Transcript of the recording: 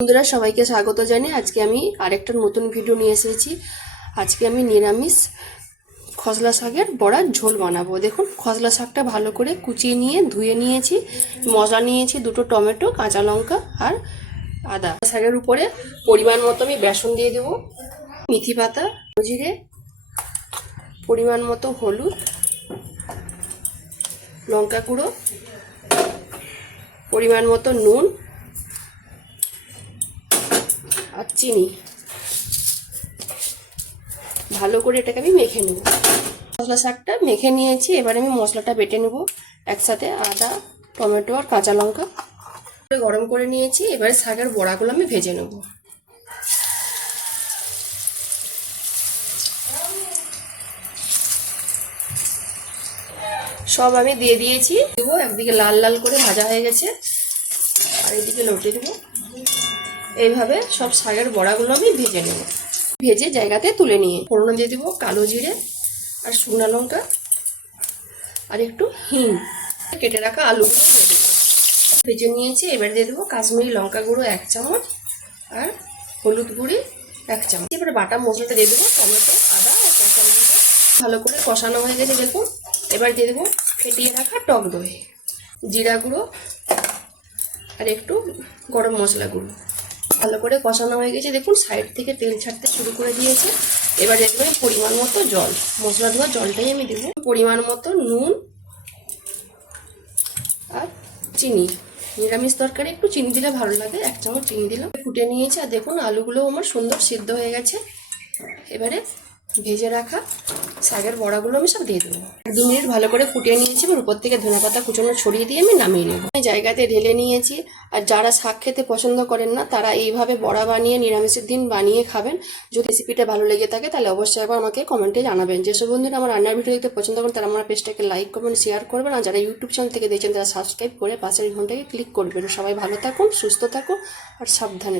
বন্ধুরা সবাইকে স্বাগত জানাই। আজকে আমি আরেকটা নতুন ভিডিও নিয়ে এসেছি। আজকে আমি নিরামিষ খসলা শাকের বড়ার ঝোল বানাবো। দেখুন, খসলা শাকটা ভালো করে কুচিয়ে নিয়ে ধুয়ে নিয়েছি। মশলা নিয়েছি, দুটো টমেটো, কাঁচা লঙ্কা আর আদা। শাকের উপরে পরিমাণ মতো আমি বেসন দিয়ে দেবো, মেথি পাতা, জিরে, পরিমাণ মতো হলুদ, লঙ্কা গুঁড়ো, পরিমাণ মতো নুন আর চিনি। ভালো করে এটাকে আমি মেখে নেব। মশলা শাকটা মেখে নিয়েছি, এবার আমি মশলাটা বেটে নেব একসাথে। আদা, টমেটো আর কাঁচা লঙ্কা গরম করে নিয়েছি। এবারে শাকের বড়াগুলো আমি ভেজে নেব। সব আমি দিয়ে দিয়েছি। দেবো, একদিকে লাল লাল করে ভাজা হয়ে গেছে আর এদিকে লটে দেবো। এইভাবে সব শাকের বড়াগুলো আমি ভেজে নেব। ভেজে জায়গাতে তুলে নিয়ে ফোড়ন দিয়ে দেবো কালো জিরে আর শুকনো লঙ্কা আর একটু হিং। কেটে রাখা আলুগুলো দিয়ে দেবো। ভেজে নিয়েছি। এবার দিয়ে দেবো কাশ্মীরি লঙ্কা গুঁড়ো 1 চামচ আর হলুদ গুঁড়ি 1 চামচ। এবারে বাটা মশলাটা দিয়ে দেবো, টমেটো, আদা আর কাঁচা লঙ্কা। ভালো করে কষানো হয়ে গেছে দেখুন। এবার দিয়ে দেবো ফেটিয়ে রাখা টক দই, জিরা গুঁড়ো আর একটু গরম মশলা গুঁড়ো। ভালো করে কষানো হয়ে গেছে দেখুন, সাইড থেকে তেল ছাড়তে শুরু করে দিয়েছে। এবার দেখবো পরিমাণ মতো জল, মশলা ধোয়া জলটাই আমি দেবো। পরিমাণ মতো নুন আর চিনি। নিরামিষ তরকারি একটু চিনি দিলে ভালো লাগে, 1 চামচ চিনি দিলাম। ফুটে নিয়েছে আর দেখুন আলুগুলো আমার সুন্দর সিদ্ধ হয়ে গেছে। এবারে ভেজে রাখা শাকের বড়াগুলো আমি সব দিয়ে দেবো। 2 মিনিট ভালো করে ফুটিয়ে নিয়েছি। এবার উপর থেকে ধনেপাতা কুচানো ছড়িয়ে দিয়ে আমি নামিয়ে নেব। জায়গাতে ঢেলে নিয়েছি। আর যারা শাক খেতে পছন্দ করেন না তারা এইভাবে বড়া বানিয়ে নিরামিষের দিন বানিয়ে খাবেন। যদি রেসিপিটা ভালো লেগে থাকে তাহলে অবশ্যই একবার আমাকে কমেন্টে জানাবেন। যেসব বন্ধুরা আমার রান্নার ভিডিও দেখতে পছন্দ করেন তারা আমার পেজটাকে লাইক করবেন, শেয়ার করবেন। আর যারা ইউটিউব চ্যানেল থেকে দেখছেন তারা সাবস্ক্রাইব করে পাশের ঘন্টাকে ক্লিক করবেন। সবাই ভালো থাকুন, সুস্থ থাকুন আর সাবধানে।